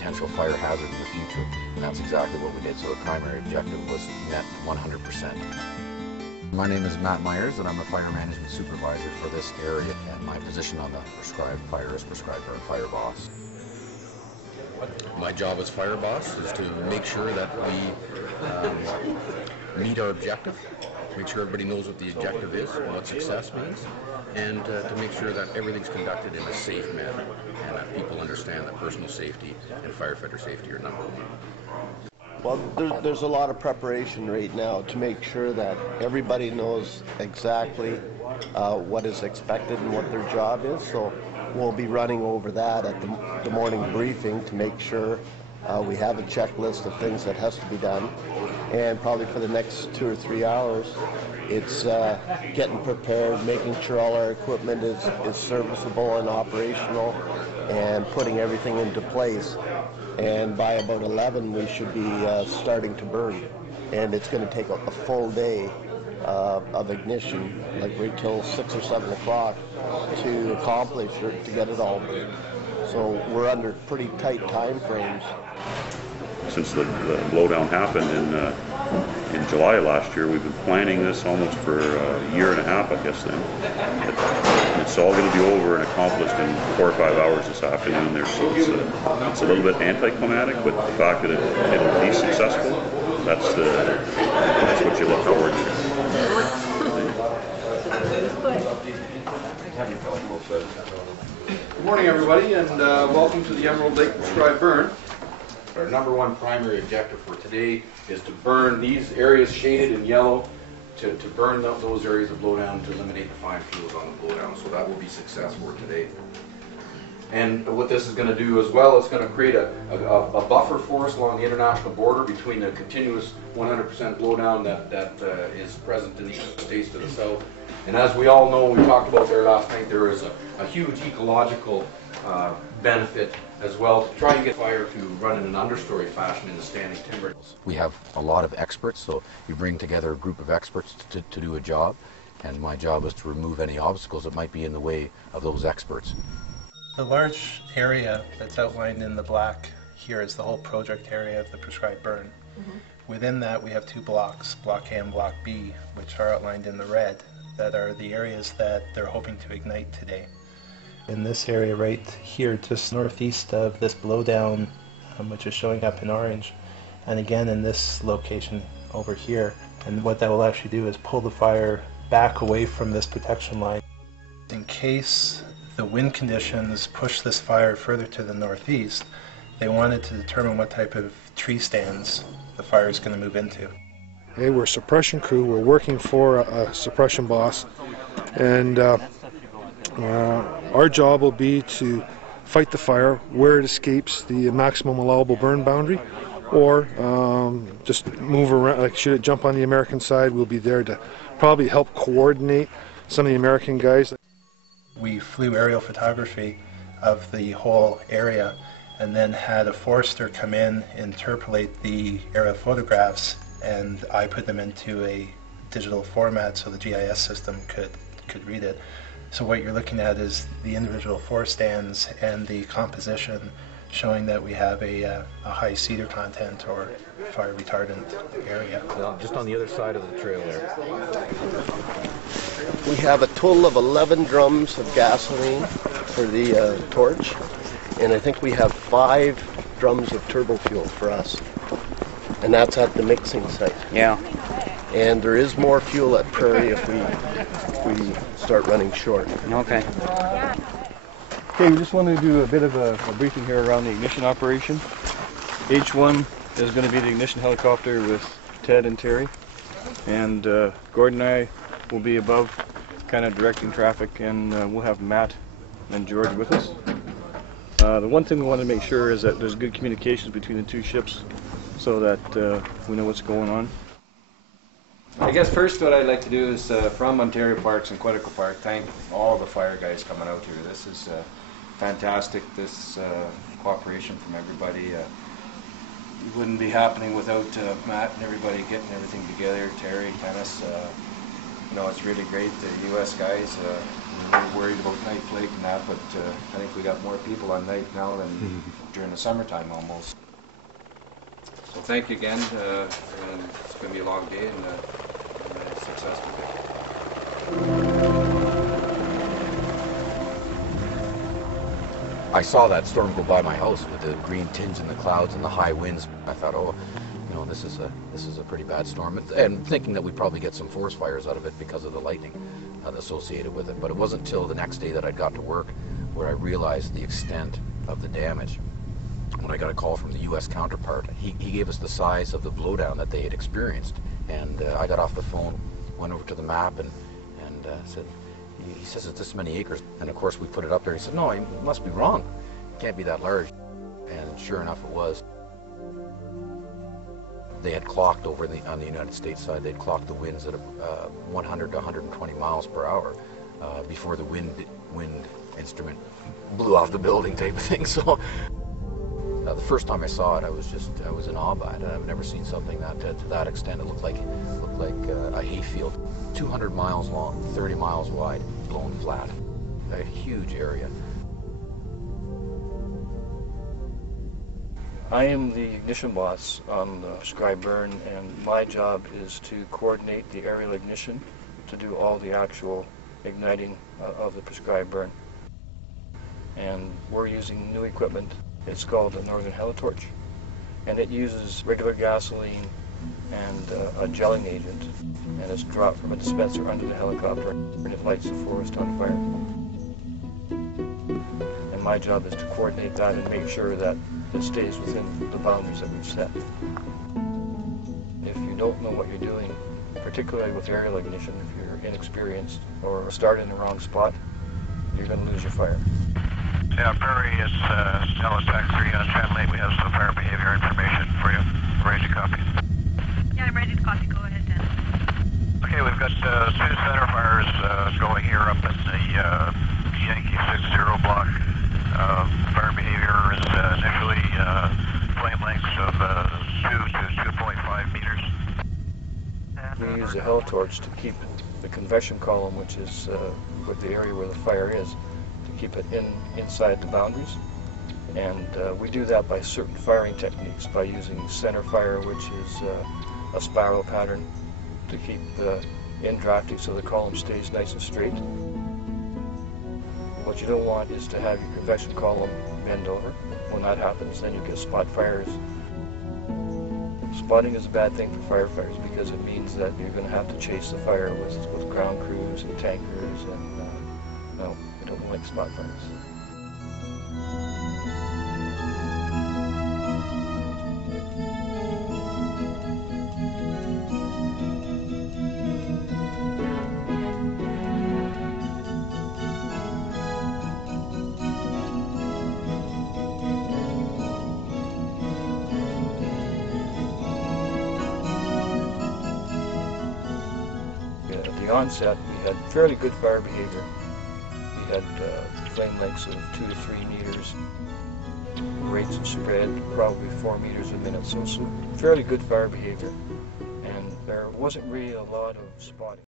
potential fire hazard in the future. And that's exactly what we did. So the primary objective was met 100%. My name is Matt Myers, and I'm a fire management supervisor for this area, and my position on the prescribed fire is prescribed burn fire boss. My job as fire boss is to make sure that we meet our objective, make sure everybody knows what the objective is and what success means, and to make sure that everything's conducted in a safe manner and that people understand that personal safety and firefighter safety are number one. Well, there's a lot of preparation right now to make sure that everybody knows exactly what is expected and what their job is. So we'll be running over that at the morning briefing to make sure we have a checklist of things that has to be done. And probably for the next 2 or 3 hours, it's getting prepared, making sure all our equipment is serviceable and operational, and putting everything into place. And by about 11, we should be starting to burn. And it's going to take a full day of ignition, like right till 6 or 7 o'clock, to accomplish it, to get it all burned. So we're under pretty tight time frames. Since the blowdown happened in July last year, we've been planning this almost for a year and a half, I guess then. It's all going to be over and accomplished in 4 or 5 hours this afternoon there, so it's a little bit anticlimactic, but the fact that it'll be successful, that's what you look forward to. Good morning, everybody, and welcome to the Emerald Lake Prescribed Burn. Our number one primary objective for today is to burn these areas shaded in yellow, to burn those areas of blowdown to eliminate the fine fuels on the blowdown. So that will be success for today. And what this is going to do as well, it's going to create a buffer for us along the international border between the continuous 100% blowdown that is present in the United States to the south. And as we all know, we talked about there last night, there is a huge ecological benefit as well to try and get fire to run in an understory fashion in the standing timber. We have a lot of experts, so you bring together a group of experts to do a job, and my job is to remove any obstacles that might be in the way of those experts. The large area that's outlined in the black here is the whole project area of the prescribed burn. Within that we have 2 blocks, Block A and Block B, which are outlined in the red, that are the areas that they're hoping to ignite today. In this area right here, just northeast of this blowdown, which is showing up in orange, and again in this location over here. And what that will actually do is pull the fire back away from this protection line. In case the wind conditions push this fire further to the northeast, they wanted to determine what type of tree stands the fire is going to move into. Hey, we're a suppression crew. We're working for a suppression boss, and our job will be to fight the fire where it escapes the maximum allowable burn boundary, or just move around. Like, should it jump on the American side, we'll be there to probably help coordinate some of the American guys. We flew aerial photography of the whole area and then had a forester come in, interpolate the aerial photographs, and I put them into a digital format so the GIS system could read it. So what you're looking at is the individual forest stands and the composition, showing that we have a high cedar content or fire retardant area. Just on the other side of the trail there. We have a total of 11 drums of gasoline for the torch, and I think we have 5 drums of turbo fuel for us, and that's at the mixing site. Yeah. And there is more fuel at Prairie if we start running short. Okay. Okay, we just wanted to do a bit of a briefing here around the ignition operation. H1 is going to be the ignition helicopter with Ted and Terry, and Gordon and I will be above, kind of directing traffic, and we'll have Matt and George with us. The one thing we want to make sure is that there's good communications between the 2 ships so that we know what's going on. I guess first what I'd like to do is from Ontario Parks and Quetico Park, thank all the fire guys coming out here. This is fantastic, this cooperation from everybody. It wouldn't be happening without Matt and everybody getting everything together, Terry, Dennis. You know, it's really great. The U.S. guys, we were worried about night flight and that, but I think we got more people on night now than during the summertime almost. So thank you again, and it's going to be a long day and a successful day. I saw that storm go by my house with the green tinge in the clouds and the high winds. I thought, oh, you know, this is a pretty bad storm, and thinking that we'd probably get some forest fires out of it because of the lightning associated with it. But it wasn't until the next day that I got to work where I realized the extent of the damage. When I got a call from the U.S. counterpart, he gave us the size of the blowdown that they had experienced, and I got off the phone, went over to the map, and said, he says it's this many acres, and of course we put it up there. He said, no, you must be wrong. It can't be that large. And sure enough, it was. They had clocked over on the United States side, they'd clocked the winds at 100 to 120 miles per hour before the wind instrument blew off the building type of thing. So the first time I saw it, I was in awe by it. I've never seen something to that extent. It looked like a hayfield, 200 miles long, 30 miles wide, blown flat, a huge area. I am the ignition boss on the prescribed burn, and my job is to coordinate the aerial ignition to do all the actual igniting of the prescribed burn. And we're using new equipment. It's called the Northern Helitorch, and it uses regular gasoline and a gelling agent, and it's dropped from a dispenser under the helicopter, and it lights the forest on fire. And my job is to coordinate that and make sure that it stays within the boundaries that we've set. If you don't know what you're doing, particularly with aerial ignition, if you're inexperienced or start in the wrong spot, you're going to lose your fire. Yeah, Prairie, it's LSX 3 on Channel 8. We have some fire behavior information for you. Ready to copy? Yeah, I'm ready to copy. Go ahead, Dan. Okay, we've got two center fires going here up in the Yankee 60 block. Fire behavior is initially flame lengths of 2 to 2.5 meters. We use a helitorch to keep the convection column, which is with the area where the fire is, to keep it inside the boundaries. And we do that by certain firing techniques, by using center fire, which is a spiral pattern to keep the in-drafting so the column stays nice and straight. What you don't want is to have your convection column bend over. When that happens, then you get spot fires. Spotting is a bad thing for firefighters because it means that you're going to have to chase the fire with ground crews and tankers, and no, we don't like spot fires. At the onset, we had fairly good fire behavior. We had flame lengths of 2 to 3 meters, rates of spread probably 4 meters a minute, so fairly good fire behavior. And there wasn't really a lot of spotting.